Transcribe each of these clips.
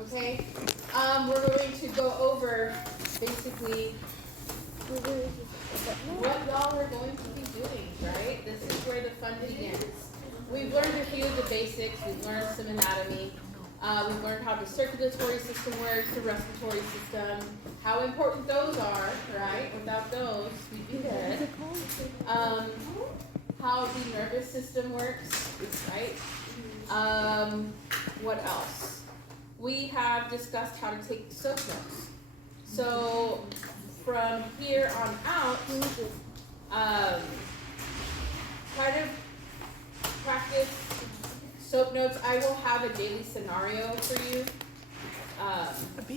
Okay? We're going to go over basically what y'all are going to be doing, right? This is where the fun begins. We've learned a few of the basics. We've learned some anatomy. We've learned how the circulatory system works, the respiratory system, how important those are, right? Without those, we'd be dead. How the nervous system works, right? What else? We have discussed how to take soap notes. So from here on out, try to practice soap notes. I will have a daily scenario for you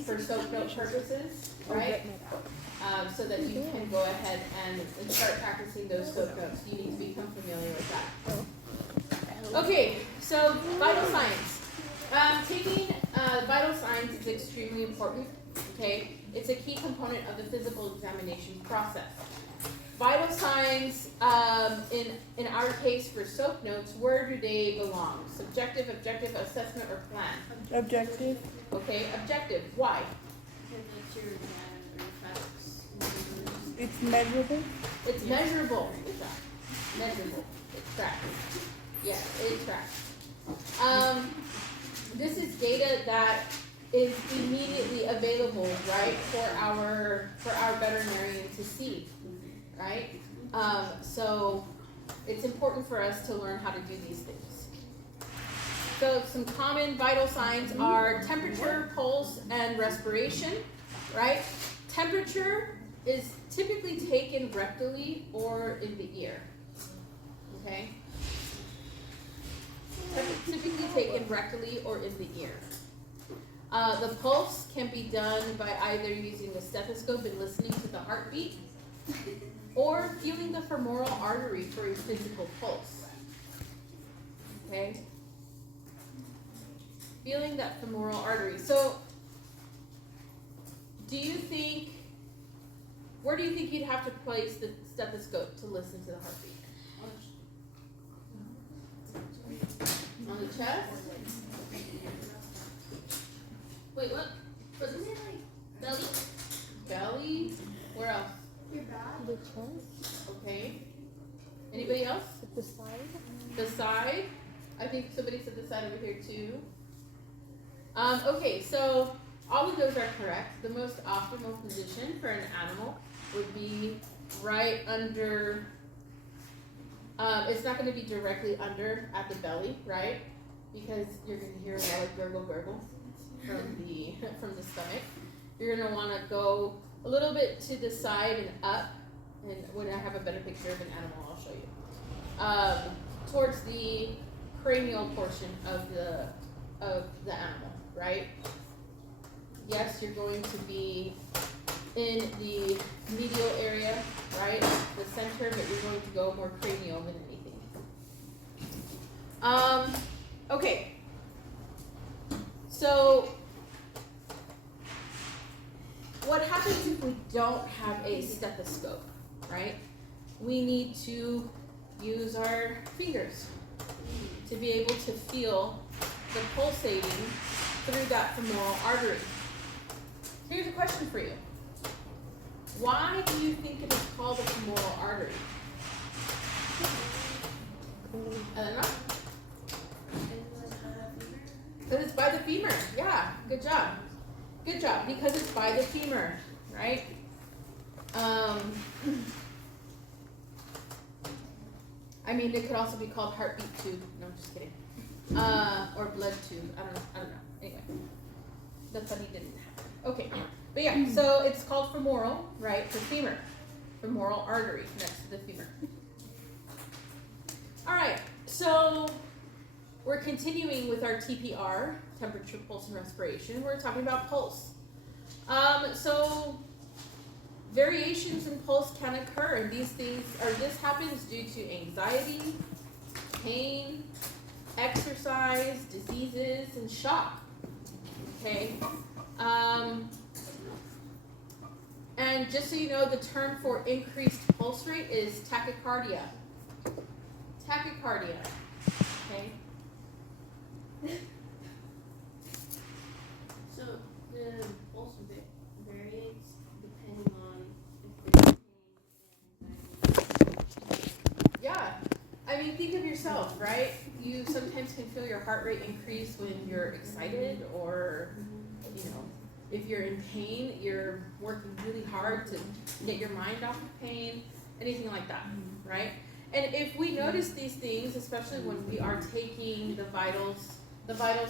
for soap note purposes, right? So that you can go ahead and start practicing those soap notes. You need to become familiar with that. Okay, so vital signs. Taking vital signs is extremely important, okay? It's a key component of the physical examination process. Vital signs, in our case for soap notes, where do they belong? Subjective, objective, assessment, or plan? Objective. Okay, objective. Why? Because it's your data or facts. It's measurable. It's measurable. Good job. Measurable. It tracks. Yeah, it tracks. This is data that is immediately available, right, for our veterinarian to see, right? So it's important for us to learn how to do these things. So some common vital signs are temperature, pulse, and respiration, right? Temperature is typically taken rectally or in the ear, okay? Typically taken rectally or in the ear. The pulse can be done by either using the stethoscope and listening to the heartbeat, or feeling the femoral artery for a physical pulse. Okay? Feeling that femoral artery. So, where do you think you'd have to place the stethoscope to listen to the heartbeat? On the chest? Wait, what? Was it belly? Belly? Where else? Your back? The chest. Okay. Anybody else? The side. The side? I think somebody said the side over here too. Okay, so all of those are correct. The most optimal position for an animal would be right under, it's not going to be directly under at the belly, right? Because you're going to hear a lot of gurgle gurgle from the stomach. You're going to want to go a little bit to the side and up, and when I have a better picture of an animal, I'll show you. Towards the cranial portion of the animal, right? Yes, you're going to be in the medial area, right? The center, but you're going to go more cranial than anything. Okay. So, what happens if we don't have a stethoscope, right? We need to use our fingers to be able to feel the pulsating through that femoral artery. Here's a question for you. Why do you think it is called a femoral artery? I don't know. Because it's by the femur. Yeah, good job. Good job. Because it's by the femur, right? I mean, it could also be called heartbeat tube. No, I'm just kidding. Or blood tube. I don't know. Anyway, the funny didn't happen. Okay, but yeah. So it's called femoral, right? For femur, femoral artery next to the femur. All right. So we're continuing with our TPR, temperature, pulse, and respiration. We're talking about pulse. So variations in pulse can occur, and this happens due to anxiety, pain, exercise, diseases, and shock. Okay. And just so you know, the term for increased pulse rate is tachycardia. Tachycardia. Okay. the pulse varies depending on if they're in pain. Yeah. I mean, think of yourself, right? You sometimes can feel your heart rate increase when you're excited, or, you know, if you're in pain, you're working really hard to get your mind off of pain, anything like that, right? And if we notice these things, especially when we are taking the vital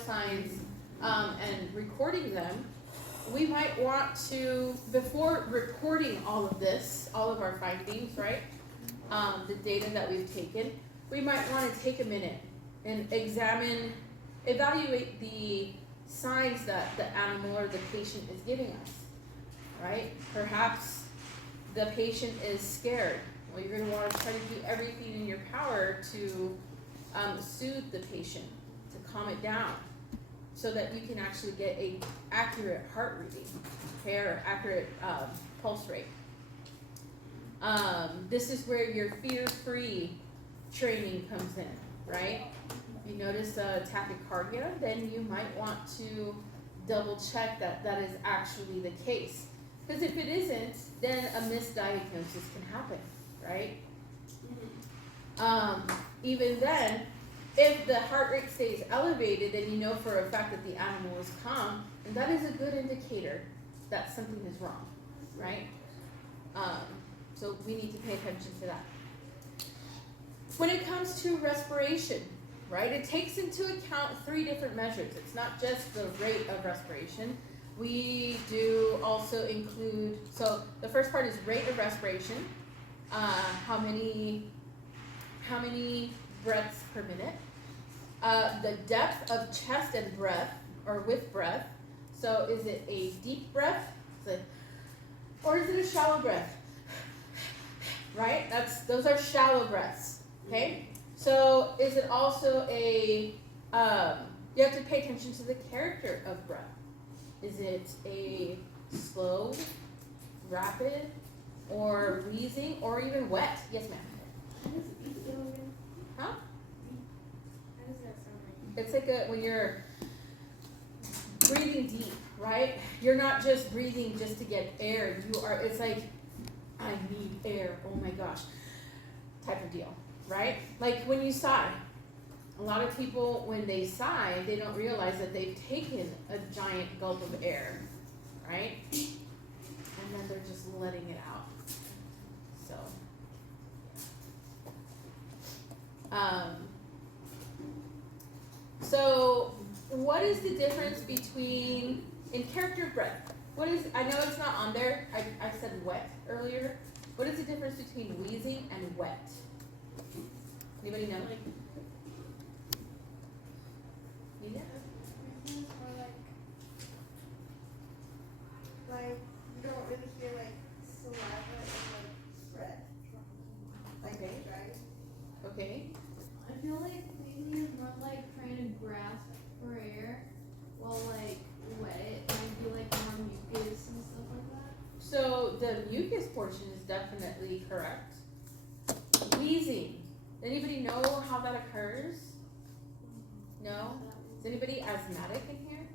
signs, and recording them, we might want to, before recording all of this, all of our findings, right? The data that we've taken, we might want to take a minute and evaluate the signs that the animal or the patient is giving us, right? Perhaps the patient is scared. Well, you're going to want to try to do everything in your power to soothe the patient, to calm it down, so that you can actually get a accurate heart reading, okay, or accurate pulse rate. This is where your fear-free training comes in, right? If you notice tachycardia, then you might want to double check that that is actually the case. Because if it isn't, then a misdiagnosis can happen, right? Even then, if the heart rate stays elevated, then you know for a fact that the animal is calm, and that is a good indicator that something is wrong, right? So we need to pay attention to that. When it comes to respiration, right, it takes into account 3 different measures. It's not just the rate of respiration. We do also include, so the first part is rate of respiration, how many breaths per minute, the depth of chest and breath, or with breath. So is it a deep breath, or is it a shallow breath? Right? Those are shallow breaths. Okay? So is it also a, you have to pay attention to the character of breath. Is it a slow, rapid, or wheezing, or even wet? Yes, ma'am. How does it feel again? Huh? How does that sound like? It's like when you're breathing deep, right? You're not just breathing just to get air. It's like, I need air, oh my gosh, type of deal, right? Like when you sigh. A lot of people, when they sigh, they don't realize that they've taken a giant gulp of air, right? And then they're just letting it out. So what is the difference between, in character of breath, I know it's not on there, I said wet earlier. What is the difference between wheezing and wet? Anybody know? Nina? Like you don't really hear like saliva and like breath. Like Okay. dry. Okay. I feel like wheezing is more like trying to grasp for air, while like wet might be like more mucus and stuff like that. So the mucus portion is definitely correct. Wheezing. Anybody know how that occurs? No? Is anybody asthmatic in here?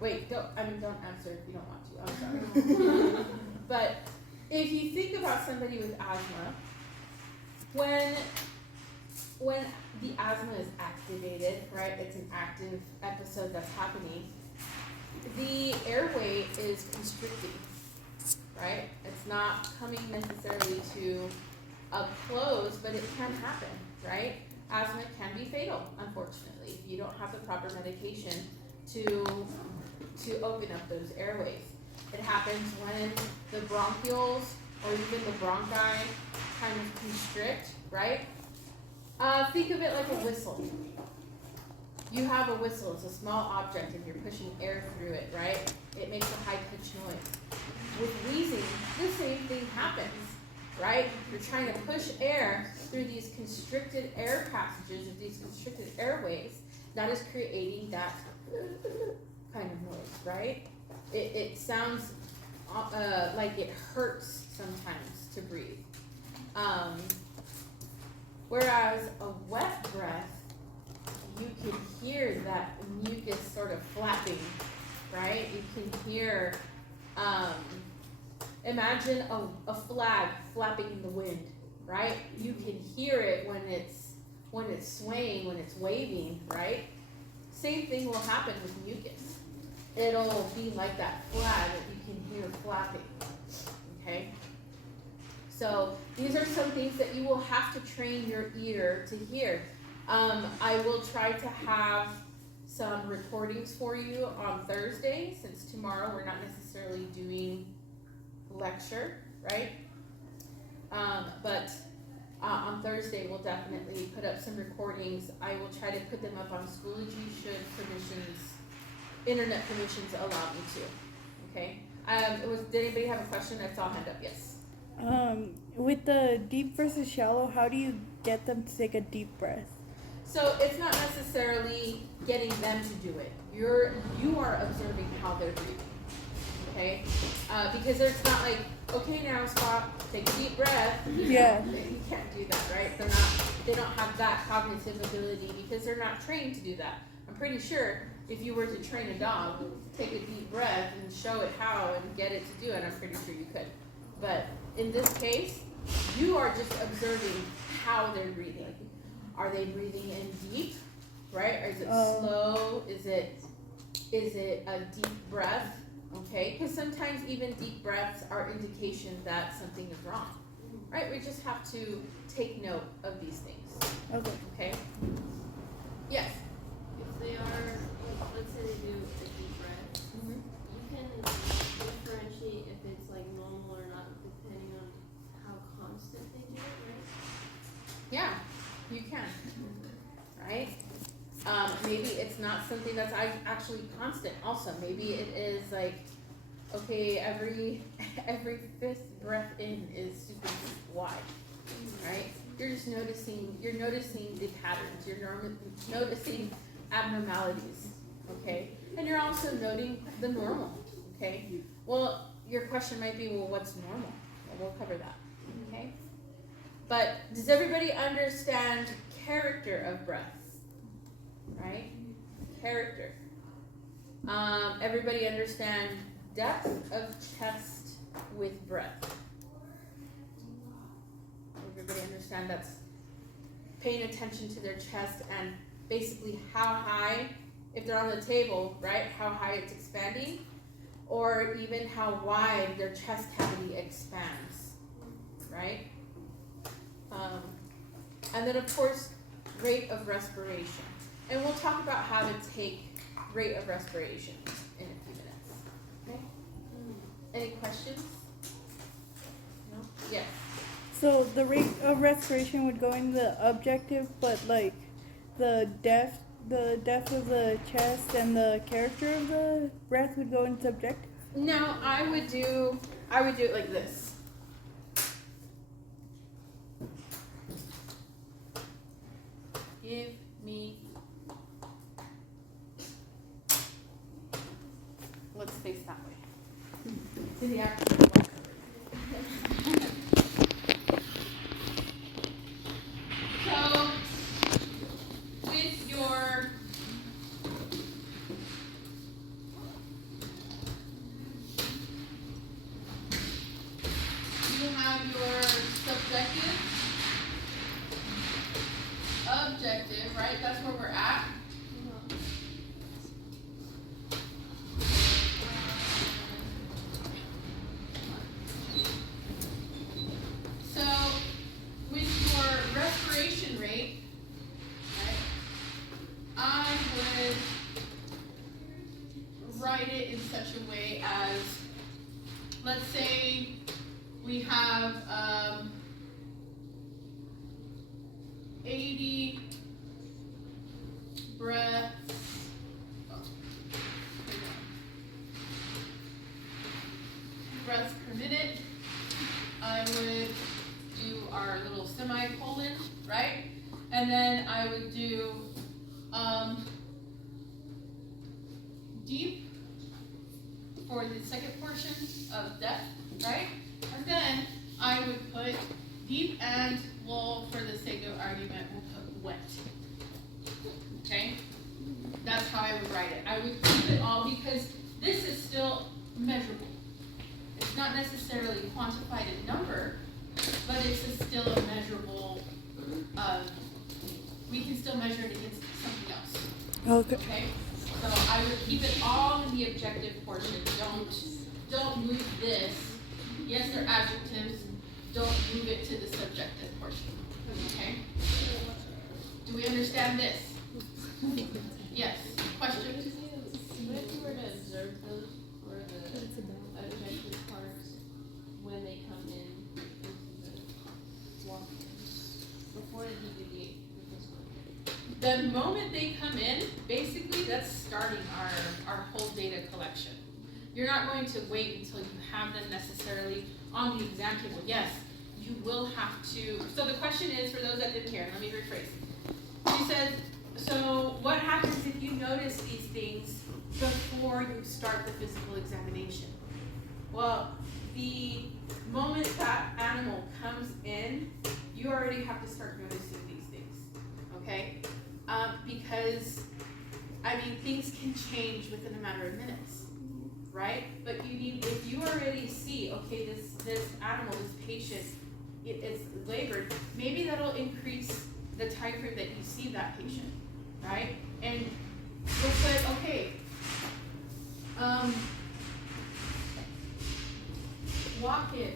Wait, don't answer if you don't want to. I'm sorry. But if you think about somebody with asthma, when the asthma is activated, right? It's an active episode that's happening. The airway is constricting, right? It's not coming necessarily to a close, but it can happen, right? Asthma can be fatal, unfortunately, if you don't have the proper medication to open up those airways. It happens when the bronchioles or even the bronchi kind of constrict, right? Think of it like a whistle. You have a whistle, it's a small object and you're pushing air through it, right? It makes a high-pitched noise. With wheezing, the same thing happens, right? You're trying to push air through these constricted air passages, or these constricted airways, that is creating that kind of noise, right? It sounds like it hurts sometimes to breathe. Whereas a wet breath, you can hear that mucus sort of flapping, right? You can hear, imagine a flag flapping in the wind, right? You can hear it when it's swaying, when it's waving, right? Same thing will happen with mucus. It'll be like that flag that you can hear flapping, okay? So these are some things that you will have to train your ear to hear. I will try to have some recordings for you on Thursday, since tomorrow we're not necessarily doing lecture, right? But on Thursday we'll definitely put up some recordings. I will try to put them up on Schoology should internet permissions allow me to. Okay. Did anybody have a question? I saw a hand up. Yes. With the deep versus shallow, how do you get them to take a deep breath? So it's not necessarily getting them to do it. You are observing how they're breathing. Okay? Because it's not like, okay, now stop, take a deep breath. Yeah. You can't do that, right? They don't have that cognitive ability because they're not trained to do that. I'm pretty sure if you were to train a dog, take a deep breath and show it how and get it to do it, I'm pretty sure you could. But in this case, you are just observing how they're breathing. Are they breathing in deep, right? Or is it slow? Is it a deep breath? Okay, because sometimes even deep breaths are indications that something is wrong, right? We just have to take note of these things. Okay. Yes. If they are, like, let's say they do a deep breath, you can differentiate if it's like normal or not depending on how constant they do it, right? Yeah, you can. Right? Maybe it's not something that's actually constant also. Maybe it is like, okay, every fifth breath in is super wide, right? You're just noticing the patterns. You're noticing abnormalities, okay? And you're also noting the normal, okay? Well, your question might be, well, what's normal? Well, we'll cover that, okay? But does everybody understand character of breath? Right? Character. Everybody understand depth of chest with breath? Everybody understand that's paying attention to their chest and basically how high, if they're on the table, right, how high it's expanding, or even how wide their chest cavity expands, right? And then of course, rate of respiration. And we'll talk about how to take rate of respiration in a few minutes. Okay? Any questions? No? Yes. So the rate of respiration would go in the objective, but like the depth of the chest and the character of the breath would go in subjective? No, I would do it like this. Give me, let's face that way. To the actual one. So, with your you have your subjective, objective, right? That's where we're at. So, with your respiration rate, right, I would write it in such a way as, let's say we have 80 breaths. Breaths per minute. I would do our little semicolon, right? And then I would do deep for the second portion of depth, right? And then I would put deep and, well, for the sake of argument, we'll put wet. Okay? That's how I would write it. I would keep it all because this is still quantified a number, but it's still a measurable, we can still measure it against something else. Okay. Okay, so I would keep it all in the objective portion. Don't move this. Yes, they're adjectives. Don't move it to the subjective portion. Okay. Do we understand this? Yes. Question? What if you were to observe those for the objective parts when they come in into the walk-in? Before did you do this one? The moment they come in, basically that's starting our whole data collection. You're not going to wait until you have them necessarily on the exam table. Yes, you will have to. So the question is, for those that didn't hear, let me rephrase. She said, so what happens if you notice these things before you start the physical examination? Well, the moment that animal comes in, you already have to start noticing these things, okay? Because, I mean, things can change within a matter of minutes, right? But you need, if you already see, okay, this animal, this patient, it's labored, maybe that'll increase the time frame that you see that patient, right? And we'll say, okay, walk in,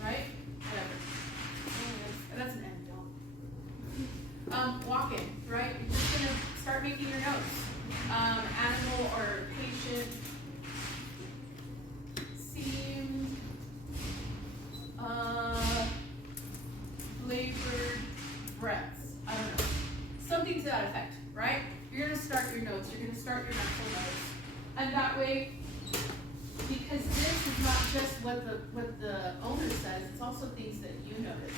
right? Whatever. That's an end, don't. Walk in, right? You're just gonna start making your notes. Animal or patient seemed labored breaths. I don't know. Something to that effect, right? You're gonna start your notes, you're gonna start your mental notes. And that way, because this is not just what the owner says, it's also things that you notice,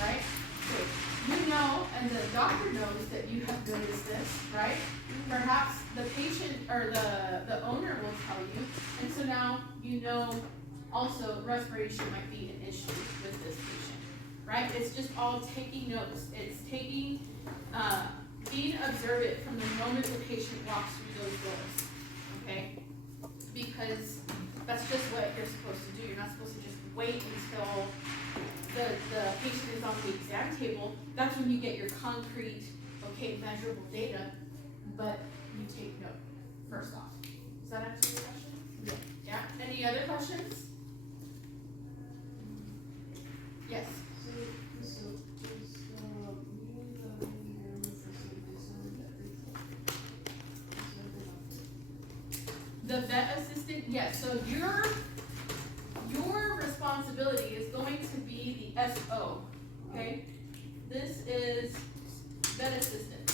right? So you know, and the doctor knows that you have noticed this, right? Perhaps the patient or the owner will tell you, and so now you know also respiration might be an issue with this patient, right? It's just all taking notes. It's taking, being observant from the moment the patient walks through those doors, okay? Because that's just what you're supposed to do. You're not supposed to just wait until the patient is on the exam table. That's when you get your concrete, okay, measurable data, but you take note first off. Does that answer your question? Yeah. Yeah? Any other questions? Yes? The vet assistant, yes, so your responsibility is going to be the SO, okay? This is vet assistant,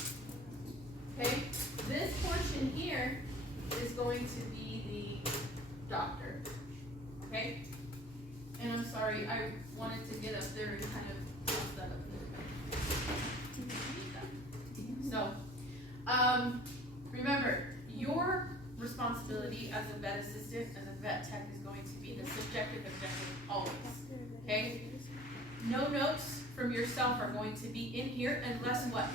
okay? This portion here is going to be the doctor, okay? And I'm sorry, I wanted to get up there and kind of toss that up there. So, remember, your responsibility as a vet assistant and a vet tech is going to be the subjective objective always, okay? No notes from yourself are going to be in here unless what?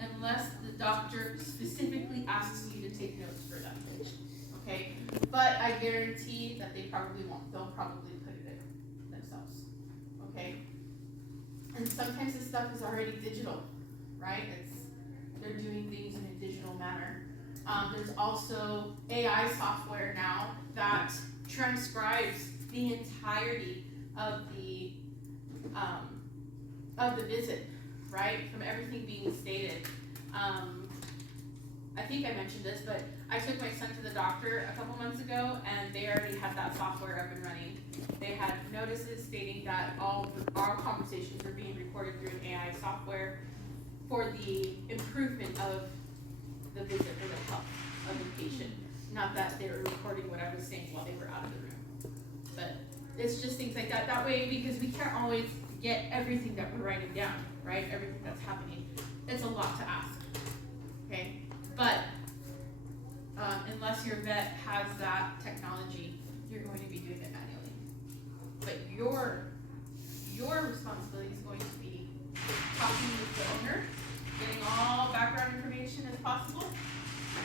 Unless the doctor specifically asks you to take notes for that patient, okay? But I guarantee that they probably won't. They'll probably put it in themselves, okay? And sometimes this stuff is already digital, right? They're doing things in a digital manner. There's also AI software now that transcribes the entirety of the visit, right? From everything being stated. I think I mentioned this, but I took my son to the doctor a couple months ago, and they already had that software up and running. They had notices stating that all conversations were being recorded through an AI software for the improvement of the visit or the health of the patient. Not that they were recording what I was saying while they were out of the room. But it's just things like that. That way, because we can't always get everything that we're writing down, right? Everything that's happening. It's a lot to ask, okay? But unless your vet has that technology, you're going to be doing it manually. But your responsibility is going to be talking with the owner, getting all background information as possible,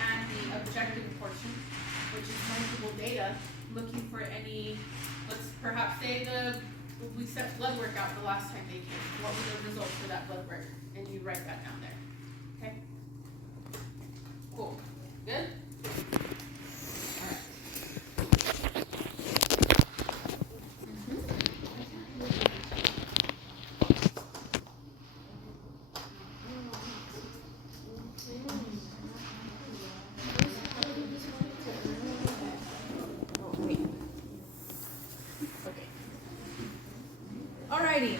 and the objective portion, which is measurable data, looking for any, let's perhaps say we sent blood work out the last time they came. What were the results for that blood work? And you write that down there. Okay? Cool. Good? Alright. Oh, wait. Okay. Alrighty.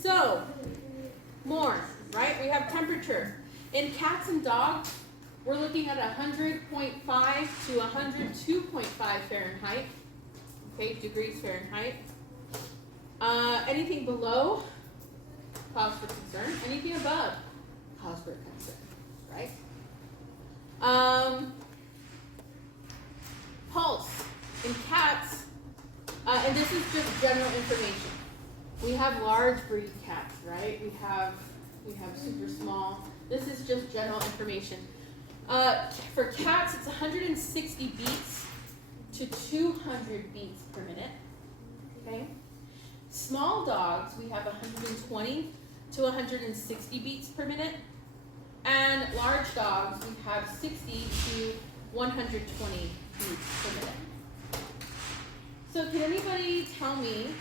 So, more, right? We have temperature. In cats and dogs, we're looking at 100.5 to 102.5 Fahrenheit. Okay, degrees Fahrenheit. Anything below, cause for concern. Anything above, cause for concern, right? Pulse. In cats, and this is just general information. We have large breed cats, right? We have super small. This is just general information. For cats, it's 160 beats to 200 beats per minute. Okay. Small dogs, we have 120 to 160 beats per minute. And large dogs, we have 60 to 120 beats per minute. So can anybody tell me,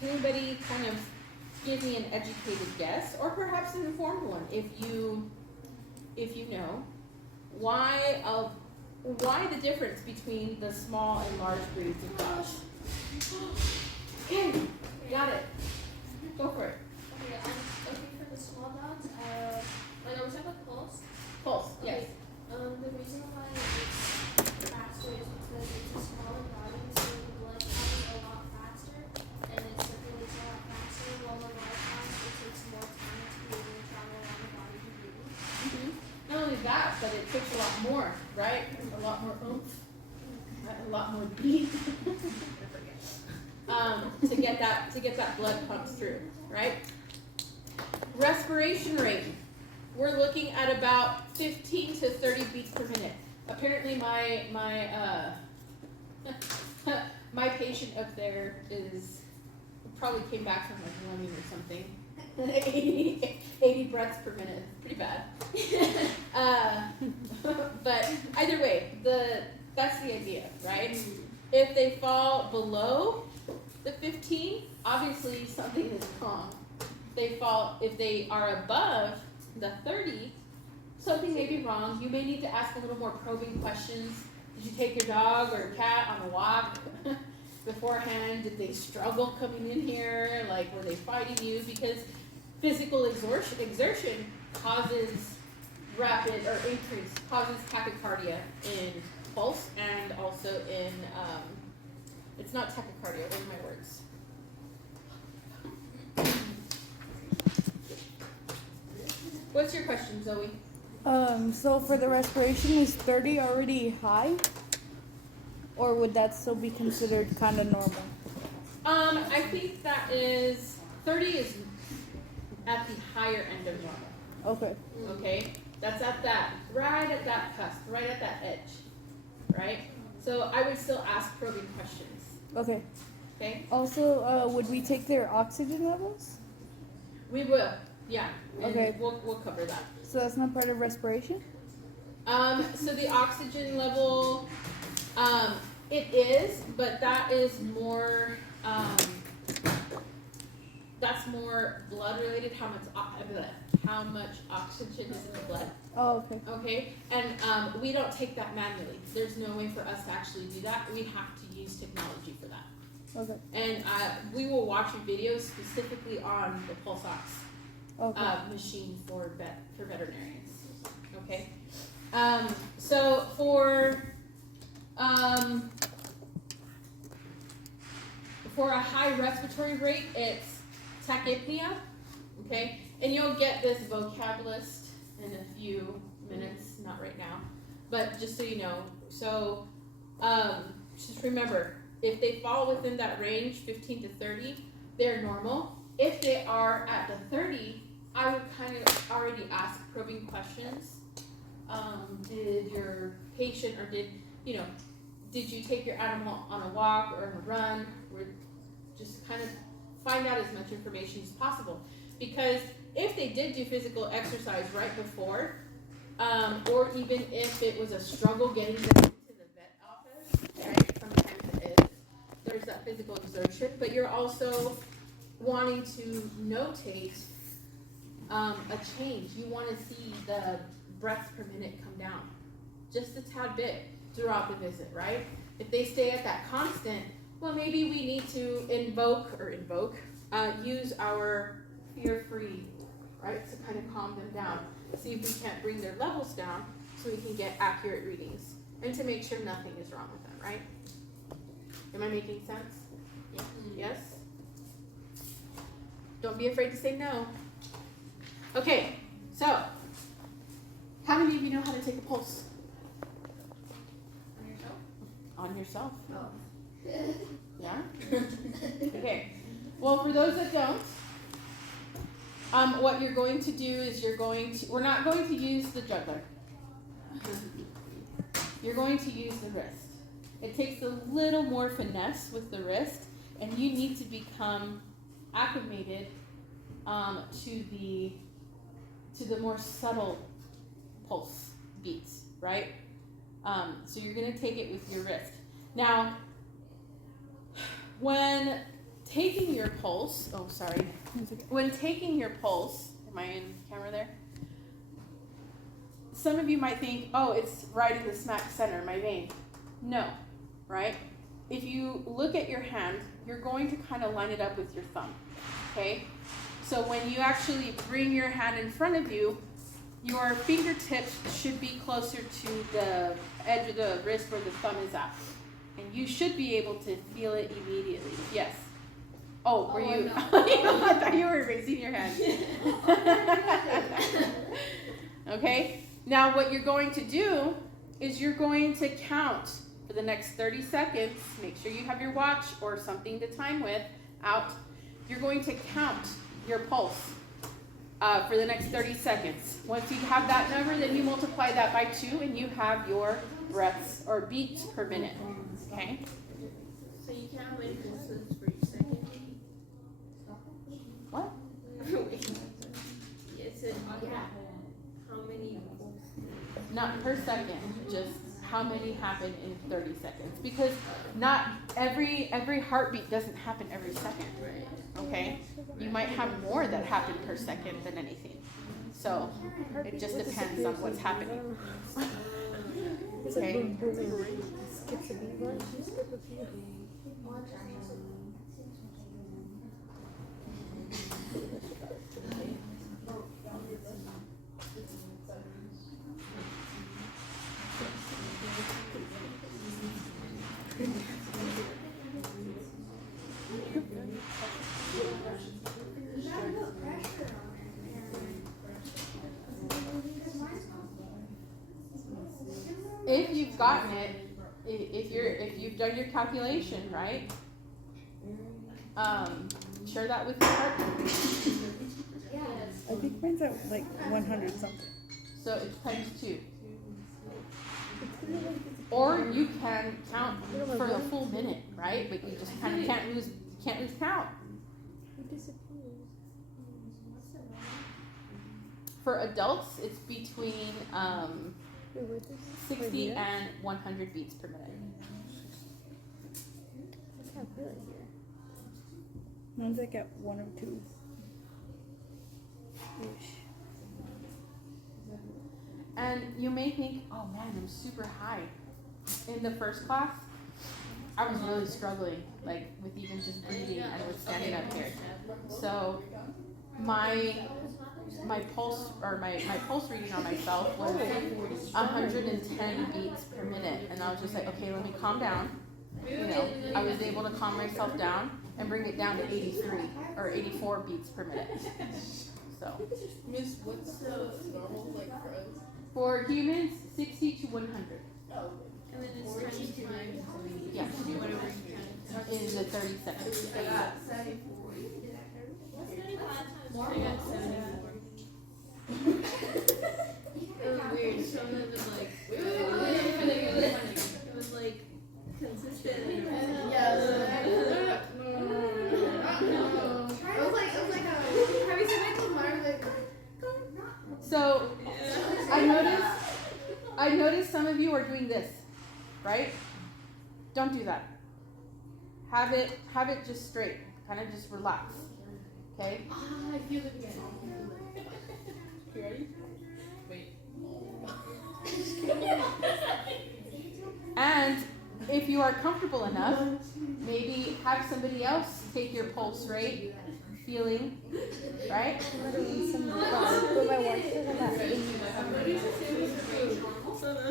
can anybody kind of give me an educated guess, or perhaps an informed one, if you know, why the difference between the small and large breeds of dogs? Okay, got it. Go for it. Okay, okay, for the small dogs, like I was talking about pulse. Pulse, yes. The reason why it's faster is because it's a smaller body, so the blood travels a lot faster, and it circulates a lot faster, while the large dogs, it takes more time to be able to travel around the body completely. Not only that, but it takes a lot more, right? A lot more oomph, a lot more beat. To get that blood pumped through, right? Respiration rate. We're looking at about 15 to 30 beats per minute. Apparently, my my patient up there probably came back from like running or something. 80 breaths per minute. Pretty bad. But either way, that's the idea, right? If they fall below the 15, obviously something is wrong. If they are above the 30, something may be wrong. You may need to ask a little more probing questions. Did you take your dog or cat on a walk beforehand? Did they struggle coming in here? Like, were they fighting you? Because physical exertion causes rapid or increase, causes tachycardia in pulse and also in, it's not tachycardia, what are my words? What's your question, Zoe? So for the respiration, is 30 already high? Or would that still be considered kind of normal? I think that 30 is at the higher end of normal. Okay. Okay? That's right at that cusp, right at that edge. Right? So I would still ask probing questions. Okay. Okay? Also, would we take their oxygen levels? We will. Yeah. And Okay. We'll cover that. So that's not part of respiration? So the oxygen level, it is, but that is more, that's more blood related, how much oxygen is in the blood. Oh, okay. Okay, and we don't take that manually. There's no way for us to actually do that. We have to use technology for that. Okay. And we will watch a video specifically on the pulse ox machine for veterinarians. Okay. So for a high respiratory rate, it's tachypnea. Okay, and you'll get this vocab list in a few minutes, not right now, but just so you know. So just remember, if they fall within that range, 15 to 30, they're normal. If they are at the 30, I would kind of already ask probing questions. Did your patient, or did you take your animal on a walk or on a run? Or just kind of find out as much information as possible. Because if they did do physical exercise right before, or even if it was a struggle getting them into the vet office, right? Sometimes it is. There's that physical exertion, but you're also wanting to notate a change. You want to see the breaths per minute come down just a tad bit throughout the visit, right? If they stay at that constant, well, maybe we need to use our fear-free, right, to kind of calm them down. See if we can't bring their levels down so we can get accurate readings and to make sure nothing is wrong with them, right? Am I making sense? Yeah. Yes? Don't be afraid to say no. Okay, so how many of you know how to take a pulse? On yourself? Oh. Yeah? Okay. Well, for those that don't, what you're going to do is we're not going to use the jugular. You're going to use the wrist. It takes a little more finesse with the wrist, and you need to become acclimated to the more subtle pulse beats, right? So you're going to take it with your wrist. Now, when taking your pulse, when taking your pulse, am I in camera there? Some of you might think, oh, it's right in the smack center, my vein. No, right? If you look at your hand, you're going to kind of line it up with your thumb, okay? So when you actually bring your hand in front of you, your fingertips should be closer to the edge of the wrist where the thumb is at. And you should be able to feel it immediately. Yes. Oh, were you? I thought you were raising your hand. Okay. Now what you're going to do is you're going to count for the next 30 seconds. Make sure you have your watch or something to time with out. You're going to count your pulse for the next 30 seconds. Once you have that number, then you multiply that by 2 and you have your breaths or beats per minute. Okay? So you can't wait for each second? What? Yes, how many? Not per second, just how many happen in 30 seconds. Because not every heartbeat doesn't happen every second. Right. Okay? You might have more that happen per second than anything. So it just depends on what's happening. Okay? If you've gotten it, if you've done your calculation, right? Share that with your partner. I think mine's at like 100 something. So it's times 2. Or you can count for a full minute, right? But you just kind of can't lose count. For adults, it's between 60 and 100 beats per minute. Mine's like at 102. And you may think, oh man, I'm super high. In the first class, I was really struggling, like with even just breathing and with standing up here. So my pulse or my pulse reading on myself was 110 beats per minute, and I was just like, okay, let me calm down. I was able to calm myself down and bring it down to 83 or 84 beats per minute. So Miss, what's the normal like for us? for humans, 60 to 100. Oh. And then it's times 2. Yeah, Whatever you count. in the 30 seconds. I got 74. I got 74. It was weird. Some of them like, wait, So I noticed some of you are doing this, right? Don't do that. Have it just straight. Kind of just relax. Okay? I feel it again. You ready? Wait. And if you are comfortable enough, maybe have somebody else take your pulse rate, feeling, right?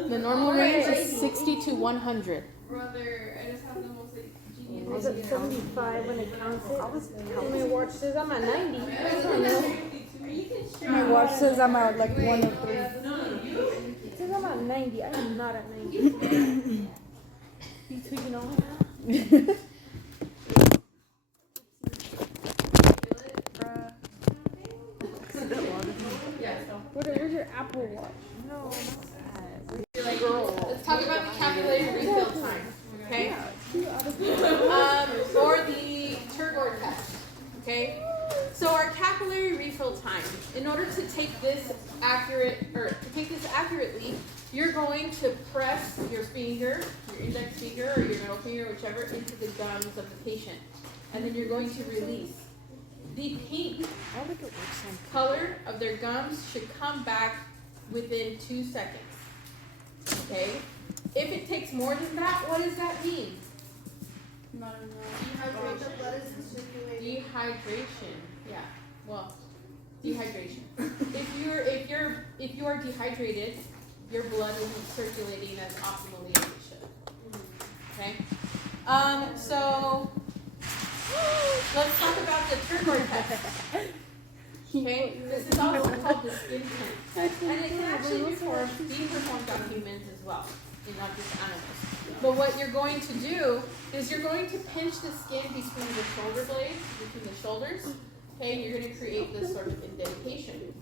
The normal range is 60 to 100. Brother, I just have the most genius. I was at 75 when it counted. My watch says I'm at 90. I don't know. My watch says I'm at like 103. It says I'm at 90. I am not at 90. You tweaking off? Where's your Apple Watch? No, Let's talk about the capillary refill time. Okay? For the Turgor test. Okay? So our capillary refill time. In order to take this accurately, you're going to press your finger, your index finger or your middle finger, whichever, into the gums of the patient. And then you're going to release. The pink color of their gums should come back within 2 seconds. Okay? If it takes more than that, what does that mean? Dehydrate the blood is circulating. Dehydration. Yeah. Well, dehydration. If you are dehydrated, your blood isn't circulating as optimally as it should. Okay? So let's talk about the Turgor test. Okay? This is also called the skin test. And it can actually be performed on humans as well, and not just animals. But what you're going to do is you're going to pinch the skin between the shoulder blades, between the shoulders. Okay, you're going to create this sort of indentation.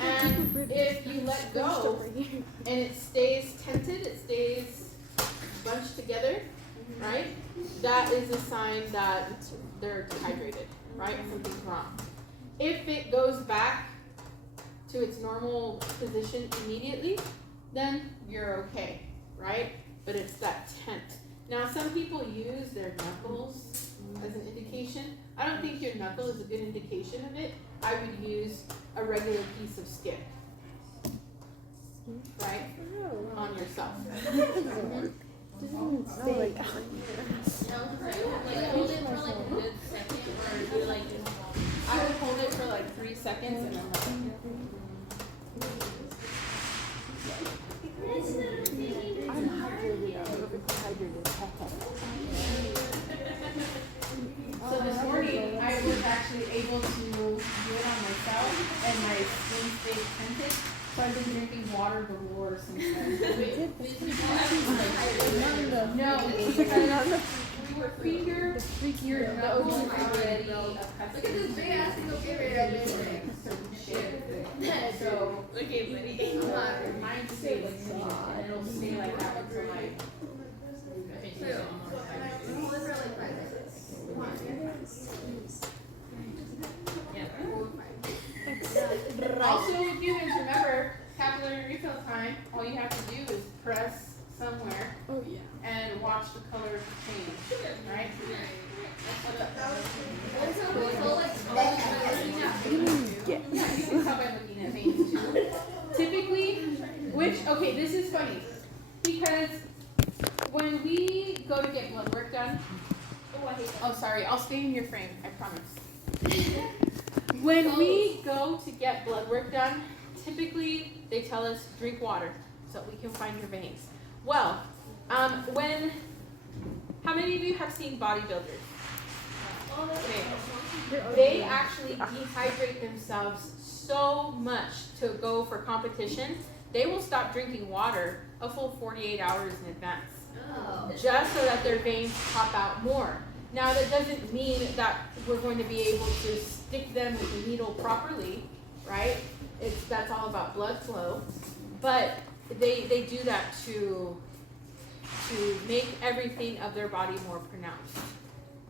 And if you let go and it stays tented, it stays bunched together, right? That is a sign that they're dehydrated, right? Something's wrong. If it goes back to its normal position immediately, then you're okay, right? But it's that tent. Now, some people use their knuckles as an indication. I don't think your knuckle is a good indication of it. I would use a regular piece of skin, right, on yourself. Hold it for like a good second, or do like just I would hold it for like 3 seconds and then let it go. So this morning, I was actually able to do it on myself, and my skin stayed tented. So I've been drinking water galore since then. No, we were finger, your knuckles already accustomed. Look at this big ass single favorite I did. So, okay, buddy. mine stays and it'll stay like that until I finish it. Hold it for like 5 minutes. Also, if you guys remember, capillary refill time, all you have to do is press somewhere and watch the color change, right? Yeah, you can tell by looking at veins too. Typically, this is funny, because when we go to get blood work done, sorry, I'll stay in your frame, I promise. When we go to get blood work done, typically they tell us drink water so we can find your veins. Well, how many of you have seen bodybuilders? They actually dehydrate themselves so much to go for competition, they will stop drinking water a full 48 hours in advance. Just so that their veins pop out more. Now that doesn't mean that we're going to be able to stick them with the needle properly, right? That's all about blood flow. But they do that to to make everything of their body more pronounced.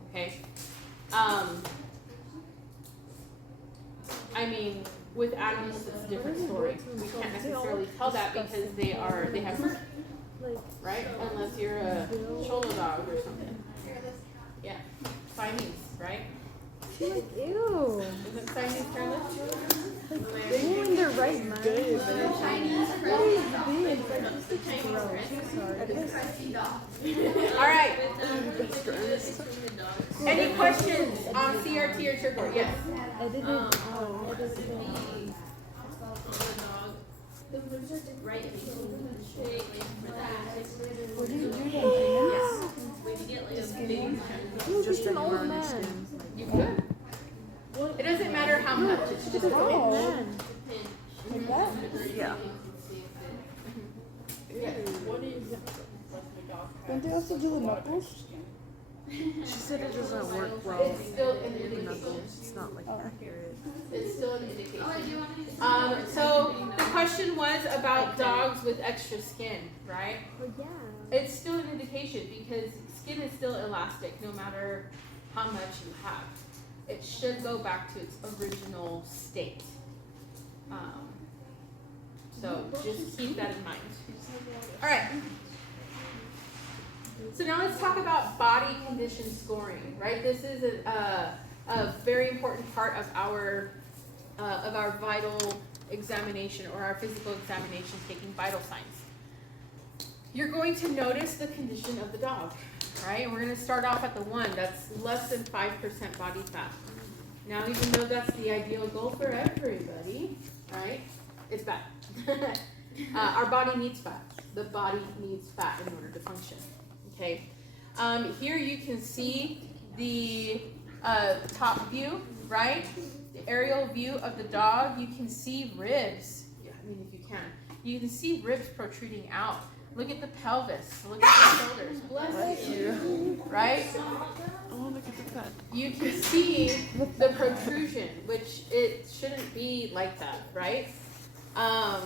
Okay? I mean, with animals, it's a different story. We can't necessarily tell that because they have fur, Like, right? Unless you're a cholo dog or something. Yeah. Siamese, right? like, ew. Isn't Siamese hairless? They're in their right mind. Chinese What is this? Like, this is gross. All right. Any questions on CRT or Turgor? Yes. I didn't. Oh, I didn't. Right, What do you do then? when you get like a big He's just an old man. You could. It doesn't matter how much. It's just An a old Oh. man. Like that? Yeah. Don't they also do the knuckles? She said it doesn't work well. It's still an The indication. knuckles. It's not like accurate. It's still an indication. So the question was about dogs with extra skin, right? Oh, yeah. It's still an indication because skin is still elastic no matter how much you have. It should go back to its original state. So just keep that in mind. All right. So now let's talk about body condition scoring, right? This is a very important part of our vital examination or our physical examination, taking vital signs. You're going to notice the condition of the dog, right? We're going to start off at the one that's less than 5% body fat. Now, even though that's the ideal goal for everybody, right? It's bad. Our body needs fat. The body needs fat in order to function. Okay. Here you can see the top view, right? The aerial view of the dog. You can see ribs. Yeah, I mean, if you can. You can see ribs protruding out. Look at the pelvis. Look at the shoulders. Bless you. Right? Oh, look at the fat. You can see the protrusion, which it shouldn't be like that, right? I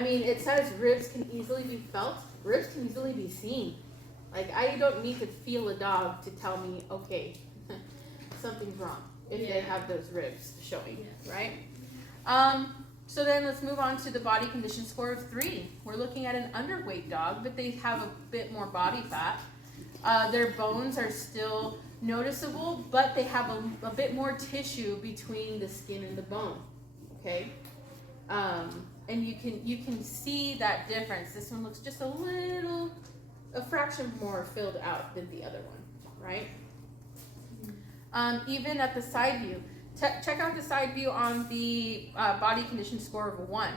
mean, it says ribs can easily be felt. Ribs can easily be seen. Like, I don't need to feel a dog to tell me, okay, something's wrong if they have those ribs showing, right? So then let's move on to the body condition score of 3. We're looking at an underweight dog, but they have a bit more body fat. Their bones are still noticeable, but they have a bit more tissue between the skin and the bone, okay? And you can see that difference. This one looks just a fraction more filled out than the other one, right? Even at the side view, check out the side view on the body condition score of a 1,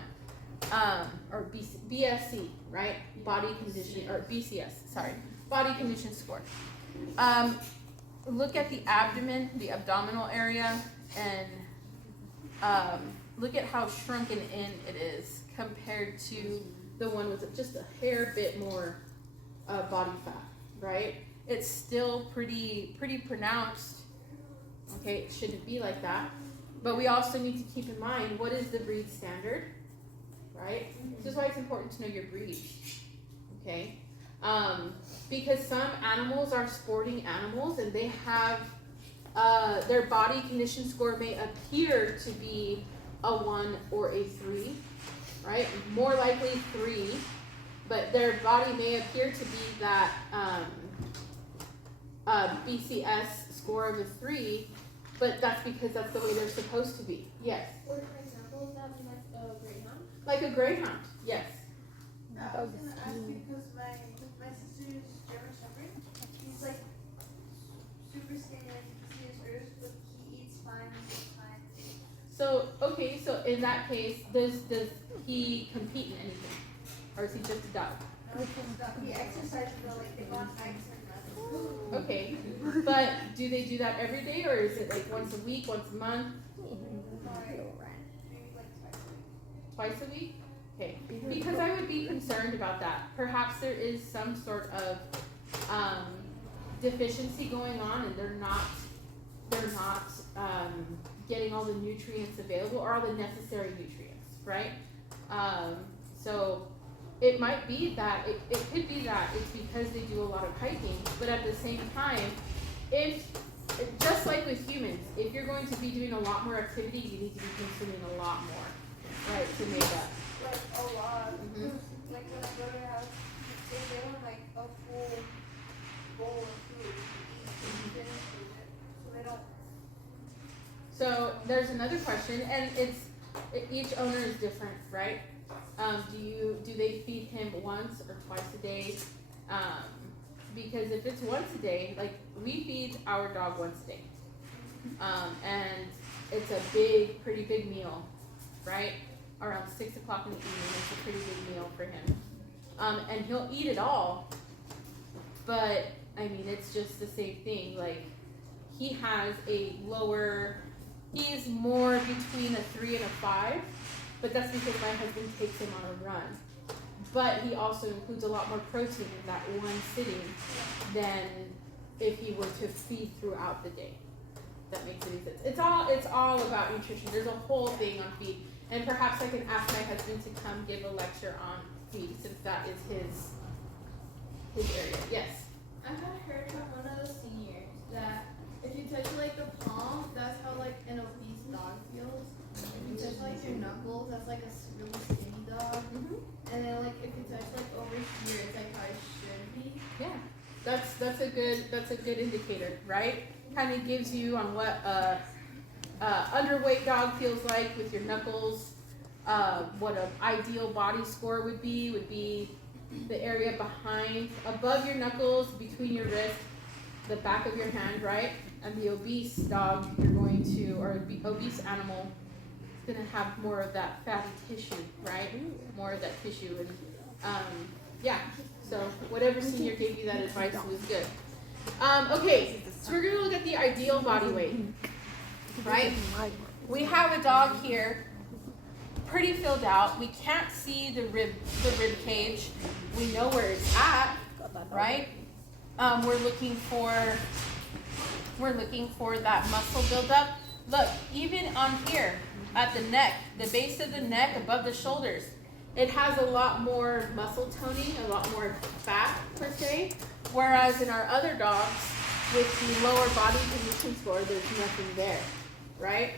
or BSC, right? Body condition, or BCS, sorry, body condition score. Look at the abdomen, the abdominal area, and look at how shrunken in it is compared to the one with just a hair bit more body fat, right? It's still pretty pronounced. Okay, it shouldn't be like that. But we also need to keep in mind, what is the breed standard, right? This is why it's important to know your breed, okay? Because some animals are sporting animals and they have, their body condition score may appear to be a 1 or a 3, right? More likely 3, but their body may appear to be that BCS score of a 3, but that's because that's the way they're supposed to be. Yes. For example, that like a greyhound. Like a greyhound. Yes. I was gonna ask because my sister's German Shepherd, he's like super skinny, like you can see his ribs, but he eats fine most of the time. So okay, so in that case, does he compete in anything, or is he just a dog? He exercises though, like they go on hikes and runs. Okay, but do they do that every day, or is it like once a week, once a month, Maybe like twice a week? Okay, because I would be concerned about that. Perhaps there is some sort of deficiency going on, and they're not getting all the nutrients available or all the necessary nutrients, right? So it might be that, it could be that it's because they do a lot of hiking, but at the same time, if, just like with humans, if you're going to be doing a lot more activity, you need to be consuming a lot more, right, to make up. Like a lot. Mhm. Like when I go to their house, they want like a full bowl of food. Finish with it. So they don't. So there's another question, and each owner is different, right? Do they feed him once or twice a day? Because if it's once a day, like we feed our dog once a day, and it's a pretty big meal, right? Around 6 o'clock in the evening, it's a pretty big meal for him, and he'll eat it all. But I mean, it's just the same thing. Like he has he's more between a 3 and a 5, but that's because my husband takes him on a run. But he also includes a lot more protein in that one sitting than if he were to feed throughout the day. If that makes any sense. It's all about nutrition. There's a whole thing on feed, and perhaps I can ask my husband to come give a lecture on feed, since that is his area. Yes. I had heard from one of the seniors that if you touch like the palm, that's how like an obese dog feels. If you touch like your knuckles, that's like a really skinny dog. And then like if you touch like over here, it's like how it should be. Yeah. That's a good indicator, right? Kind of gives you on what underweight dog feels like with your knuckles. What an ideal body score would be the area above your knuckles, between your wrist, the back of your hand, right? And the obese dog, or the obese animal, is gonna have more of that fatty tissue, right? More of that tissue, and yeah. So whatever senior gave you that advice was good. Okay, so we're gonna look at the ideal body weight, right? We have a dog here, pretty filled out. We can't see the rib cage. We know where it's at, right? We're looking for that muscle buildup. Look, even on here at the neck, the base of the neck above the shoulders, it has a lot more muscle toning, a lot more fat per se. Whereas in our other dogs, with the lower body condition score, there's nothing there, right?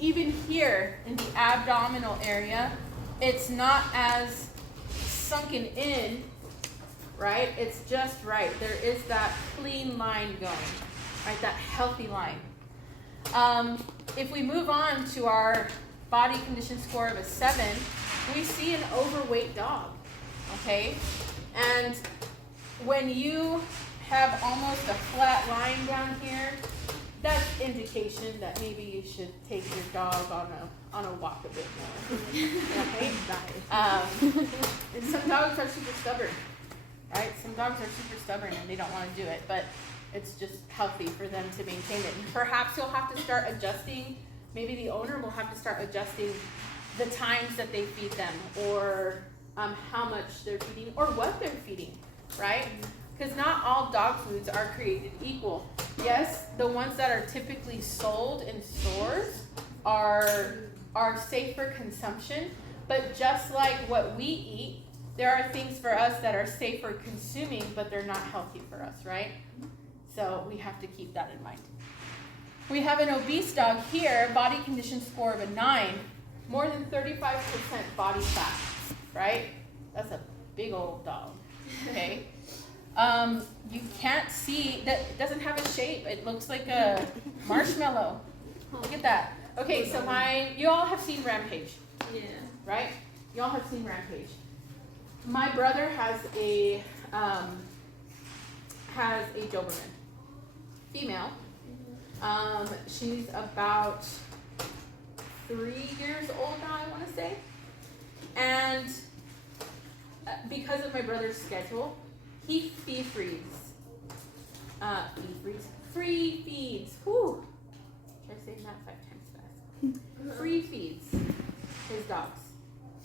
Even here in the abdominal area, it's not as sunken in, right? It's just right. There is that clean line going, right? That healthy line. If we move on to our body condition score of a 7, we see an overweight dog, okay? And when you have almost a flat line down here, that's indication that maybe you should take your dog on a walk a bit more. Okay? And some dogs are super stubborn, right? Some dogs are super stubborn and they don't want to do it, but it's just healthy for them to maintain it. And perhaps you'll have to start adjusting, maybe the owner will have to start adjusting the times that they feed them, or how much they're feeding, or what they're feeding, right? Because not all dog foods are created equal. Yes, the ones that are typically sold in stores are safe for consumption, but just like what we eat, there are things for us that are safe for consuming, but they're not healthy for us, right? So we have to keep that in mind. We have an obese dog here, body condition score of a 9, more than 35% body fat, right? That's a big old dog, okay? You can't see, that it doesn't have a shape. It looks like a marshmallow. Look at that. Okay, so you all have seen Rampage. Yeah. Right? You all have seen Rampage. My brother has a Doberman. Female. She's about 3 years old now, I want to say. And because of my brother's schedule, he free feeds. Whew. Try saying that 5 times fast. Free feeds his dogs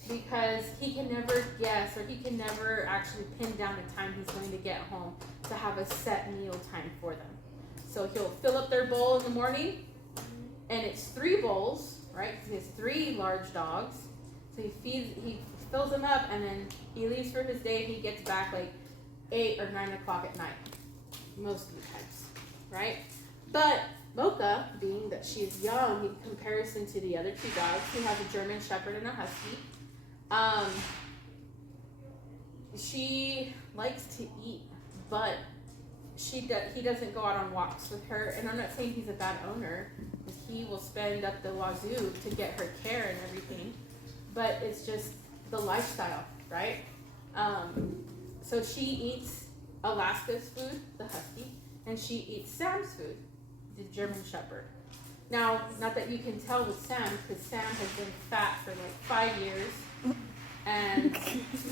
because he can never guess, or he can never actually pin down the time he's going to get home to have a set meal time for them. So he'll fill up their bowl in the morning, and it's 3 bowls, right? He has 3 large dogs. So he fills them up, and then he leaves for his day. He gets back like 8 or 9 o'clock at night, most of the times, right? But Mocha, being that she is young in comparison to the other 2 dogs, who have a German Shepherd and a Husky, she likes to eat, but he doesn't go out on walks with her. And I'm not saying he's a bad owner. He will spend up the wazoo to get her care and everything, but it's just the lifestyle, right? So she eats Alaska's food, the Husky, and she eats Sam's food, the German Shepherd. Now, not that you can tell with Sam, because Sam has been fat for like 5 years, and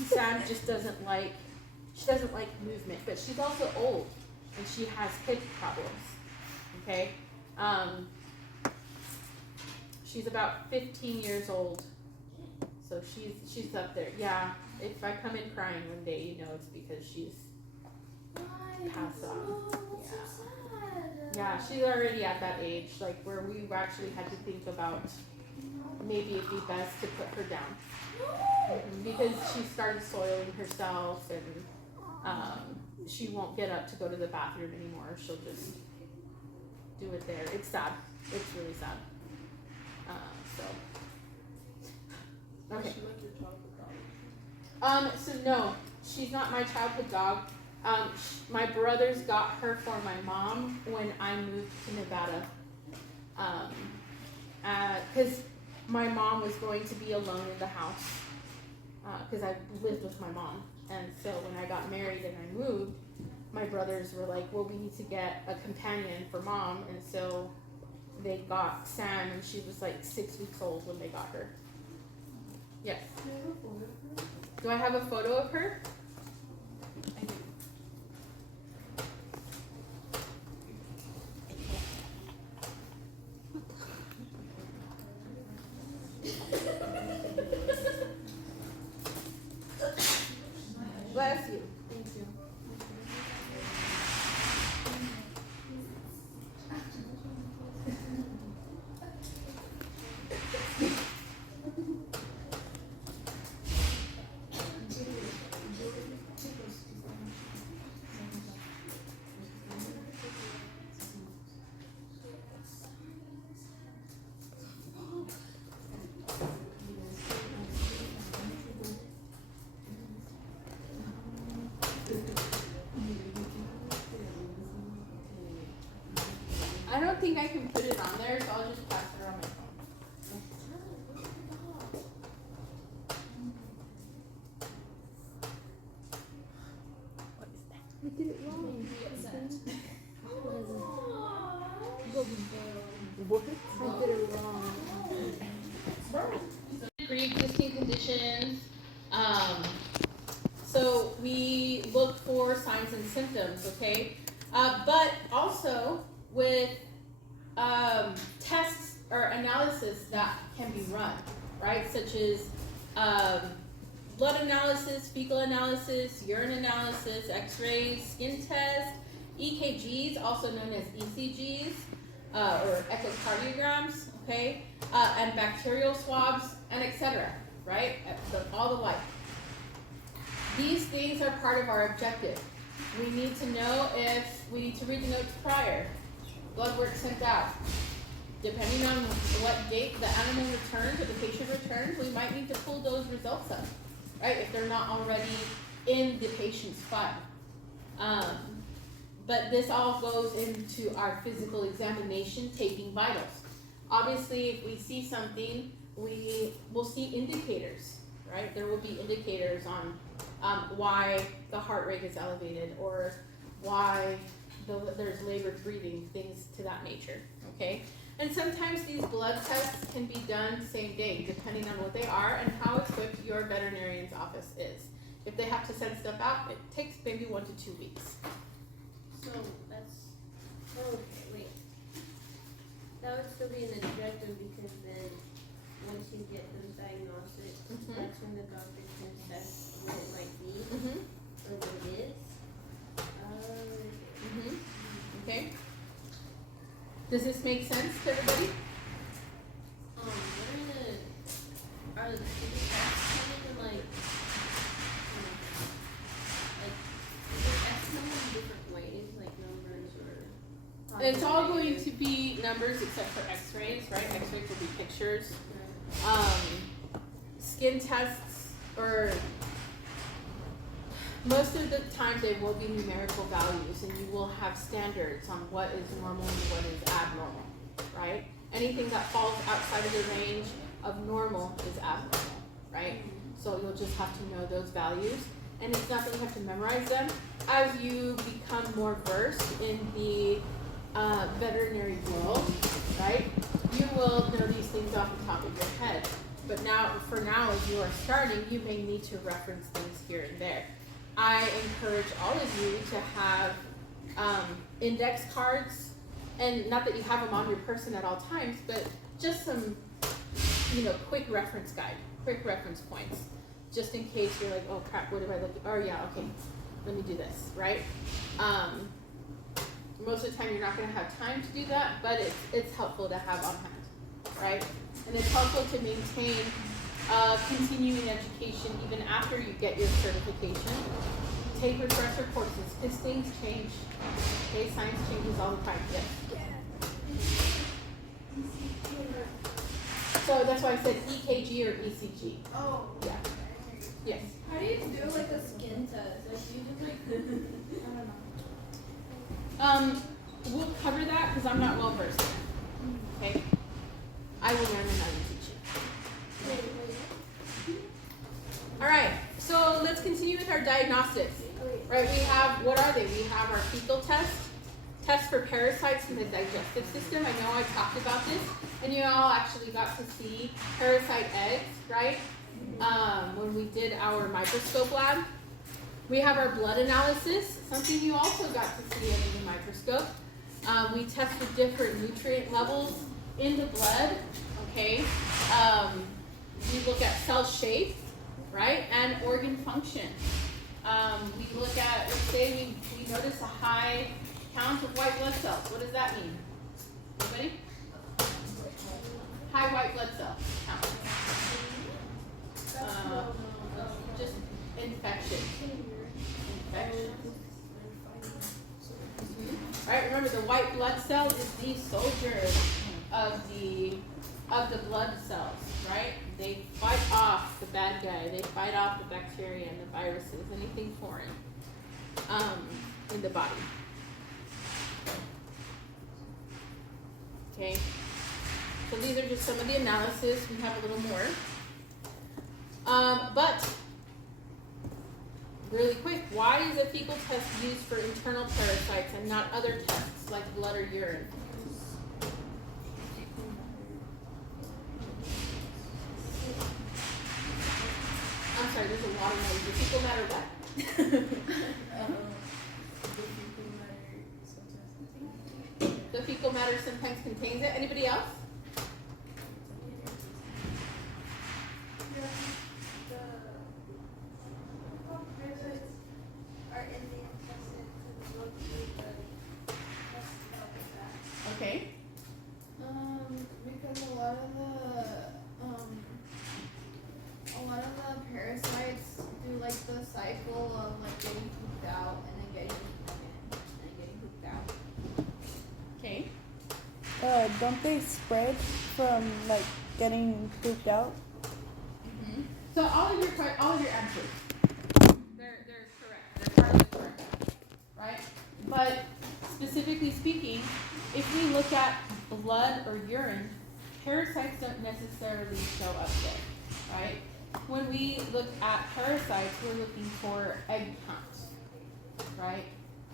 Sam just doesn't like movement, but she's also old, and she has hip problems, okay? She's about 15 years old, so she's up there. Yeah, if I come in crying one day, you know it's because she's passed on. Yeah, she's already at that age, like where we actually had to think about maybe it'd be best to put her down. Because she started soiling herself, and she won't get up to go to the bathroom anymore. She'll just do it there. It's sad. It's really sad. Okay. So no, she's not my childhood dog. My brothers got her for my mom when I moved to Nevada. Because my mom was going to be alone in the house. Because I lived with my mom. And so when I got married and I moved, my brothers were like, well, we need to get a companion for mom. And so they got Sam, and she was like 6 weeks old when they got her. Yes. Do I have a photo of her? I do. Bless you. Thank you. I don't think I can put it on there, so I'll just pass it on my phone. I did it wrong. What? I did it wrong. Pre-existing conditions. So we look for signs and symptoms, okay? But also with tests or analysis that can be run, right? Such as blood analysis, fecal analysis, urine analysis, x-rays, skin test, EKGs, also known as ECGs, or echocardiograms, okay? And bacterial swabs, and etc., right? All the like. These things are part of our objective. We need to know if we need to read the notes prior, blood work sent out. Depending on what date the animal returns or the patient returns, we might need to pull those results up, right? If they're not already in the patient's file. But this all goes into our physical examination, taking vitals. Obviously, if we see something, we will see indicators, right? There will be indicators on why the heart rate is elevated or why there's labored breathing, things to that nature, okay? And sometimes these blood tests can be done same day, depending on what they are and how equipped your veterinarian's office is. If they have to send stuff out, it takes maybe 1 to 2 weeks. So that's, okay, wait. That would still be an objective because then once you get those diagnoses, that's when the doctor can assess what it might be or what it is. Okay? Does this make sense to everybody? Are the it's all going to be numbers except for x-rays, right? X-rays will be pictures. Skin tests, or most of the time they will be numerical values, and you will have standards on what is normal and what is abnormal, right? Anything that falls outside of the range of normal is abnormal, right? So you'll just have to know those values, and it's not that you have to memorize them. As you become more versed in the veterinary world, right, you will know these things off the top of your head. But now, for now, as you are starting, you may need to reference things here and there. I encourage all of you to have index cards, and not that you have them on your person at all times, but just some, quick reference guide, quick reference points, just in case you're like, oh crap, what if I look? Oh yeah, okay, let me do this, right? Most of the time, you're not going to have time to do that, but it's helpful to have on hand, right? And it's helpful to maintain continuing education even after you get your certification. Take refresher courses, because things change. Okay, science changes all the time. Yes. So that's why I said EKG or ECG. Oh. Yeah. Yes. How do you do like a skin test? Like you just like I don't know. We'll cover that because I'm not well versed in it. Okay. I will learn and I will teach you. All right. So let's continue with our diagnostics. Right. We have, what are they? We have our fecal test for parasites in the digestive system. I know I talked about this, and you all actually got to see parasite eggs, right? When we did our microscope lab. We have our blood analysis, something you also got to see under the microscope. We test for different nutrient levels in the blood, okay? We look at cell shape, right? And organ function. We look at, let's say we notice a high count of white blood cells. What does that mean? Anybody? High white blood cell count. Just infection. Right, remember the white blood cell is the soldier of the blood cells, right? They fight off the bad guy, they fight off the bacteria and the viruses, anything foreign in the body. Okay, so these are just some of the analysis. We have a little more. But really quick, why is a fecal test used for internal parasites and not other tests like blood or urine? I'm sorry, there's a lot of noise. The fecal matter what? The fecal matter sometimes contains it. Anybody else? Okay. Because a lot of the parasites do like the cycle of like getting pooped out and then getting pooped in and then getting pooped out. Okay. Don't they spread from like getting pooped out? Mm-hmm. So all of your answers, they're correct. They're partly correct, right? But specifically speaking, if we look at blood or urine, parasites don't necessarily show up there, right? When we look at parasites, we're looking for egg count, right?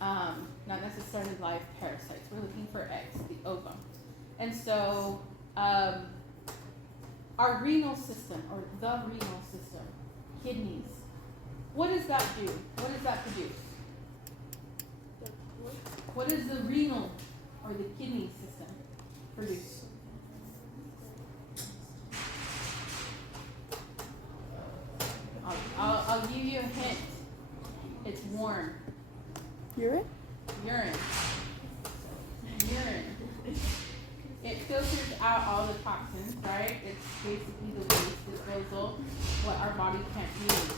Not necessarily live parasites. We're looking for eggs, the ovum. And so our renal system, or the renal system, kidneys, what does that do? What does that produce? What does the renal or the kidney system produce? I'll give you a hint. It's warm. Urine? Urine. It filters out all the toxins, right? It's basically the waste disposal, what our body can't use.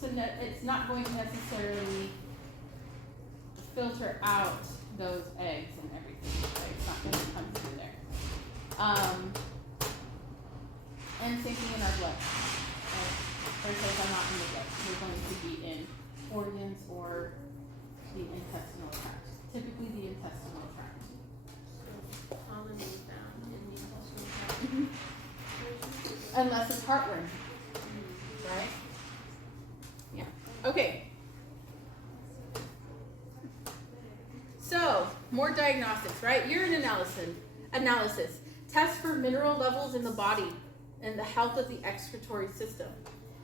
So it's not going to necessarily filter out those eggs and everything. Right? It's not going to come through there. And same thing in our blood. Right? Or it says I'm not in the blood. We're going to be in organs or the intestinal tract. Typically the intestinal tract. Commonly found in the intestinal tract. Unless it's heartworm. Right? Yeah. Okay. So, more diagnostics, right? Urine analysis. Test for mineral levels in the body and the health of the excretory system.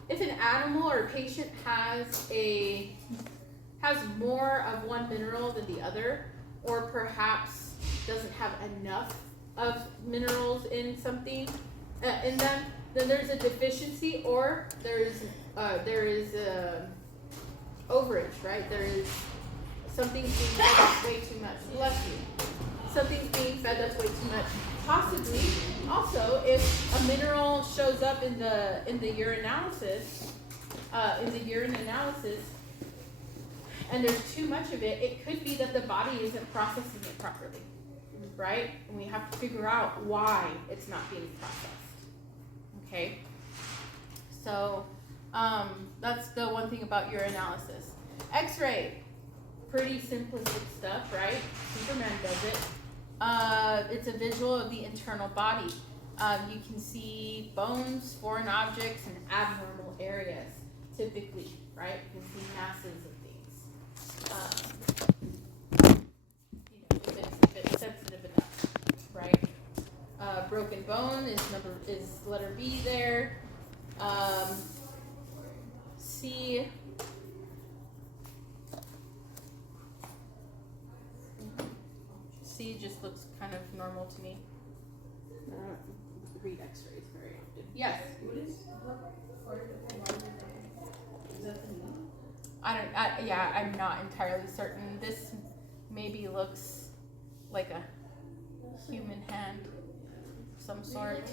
If an animal or patient has more of one mineral than the other, or perhaps doesn't have enough of minerals in something in them, then there's a deficiency, or there is overage, right? There is something's being fed up way too much. Bless you. Something's being fed up way too much. Possibly, also, if a mineral shows up in the urinalysis, and there's too much of it, it could be that the body isn't processing it properly, right? And we have to figure out why it's not being processed. Okay, so that's the one thing about urinalysis. X-ray, pretty simplistic stuff, right? Superman does it. It's a visual of the internal body. You can see bones, foreign objects, and abnormal areas, typically, right? You can see masses of things. If it's sensitive enough, right? Broken bone is letter B there. C. C just looks kind of normal to me. I don't read X-rays very often. Yes. What part of the body is that the knee? I'm not entirely certain. This maybe looks like a human hand of some sort.